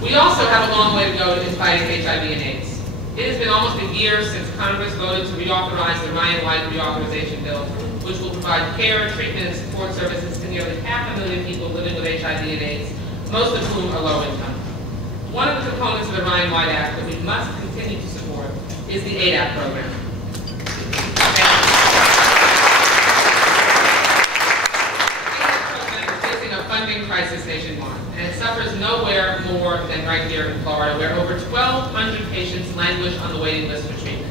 We also have a long way to go in fighting HIV and AIDS. It has been almost a year since Congress voted to reauthorize the Ryan White reauthorization bill, which will provide care, treatment, and support services to nearly 500,000 people living with HIV and AIDS, most of whom are low income. One of the components of the Ryan White Act that we must continue to support is the ADAP program. Funding crisis nationwide, and it suffers nowhere more than right here in Florida, where over 1,200 patients languish on the waiting list for treatment.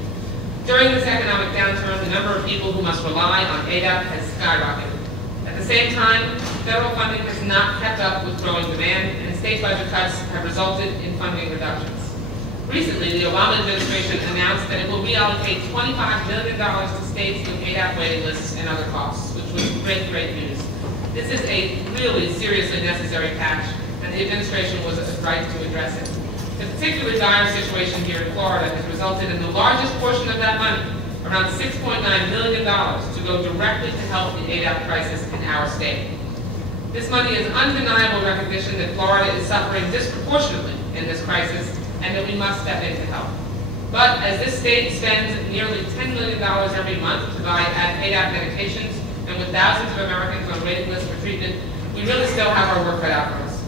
During this economic downturn, the number of people who must rely on ADAP has skyrocketed. At the same time, federal funding has not kept up with growing demand, and state budget cuts have resulted in funding reductions. Recently, the Obama administration announced that it will reallocate $25 million to states with ADAP waiting lists and other costs, which was great news. This is a really seriously necessary patch, and the administration was right to address it. The particularly dire situation here in Florida has resulted in the largest portion of that money, around $6.9 million, to go directly to help the ADAP crisis in our state. This money is undeniable recognition that Florida is suffering disproportionately in this crisis, and that we must step in to help. But as this state spends nearly $10 million every month to buy ADAP medications, and with thousands of Americans on waiting lists for treatment, we really still have our work cut out for us.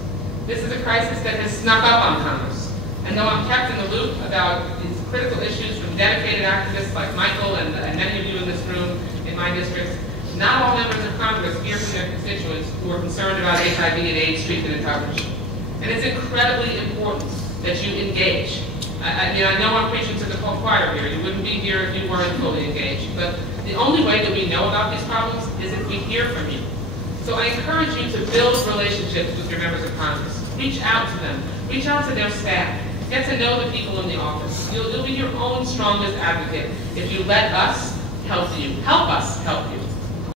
This is a crisis that has snuck up on Congress. And though I'm kept in the loop about these critical issues from dedicated activists like Michael and many of you in this room in my district, not all members of Congress hear from their constituents who are concerned about HIV and AIDS treatment and coverage. And it's incredibly important that you engage. I know I'm preaching to the whole choir here. You wouldn't be here if you weren't fully engaged. But the only way that we know about these problems is if we hear from you. So I encourage you to build relationships with your members of Congress. Reach out to them. Reach out to their staff. Get to know the people in the office. You'll be your own strongest advocate if you let us help you. Help us help you.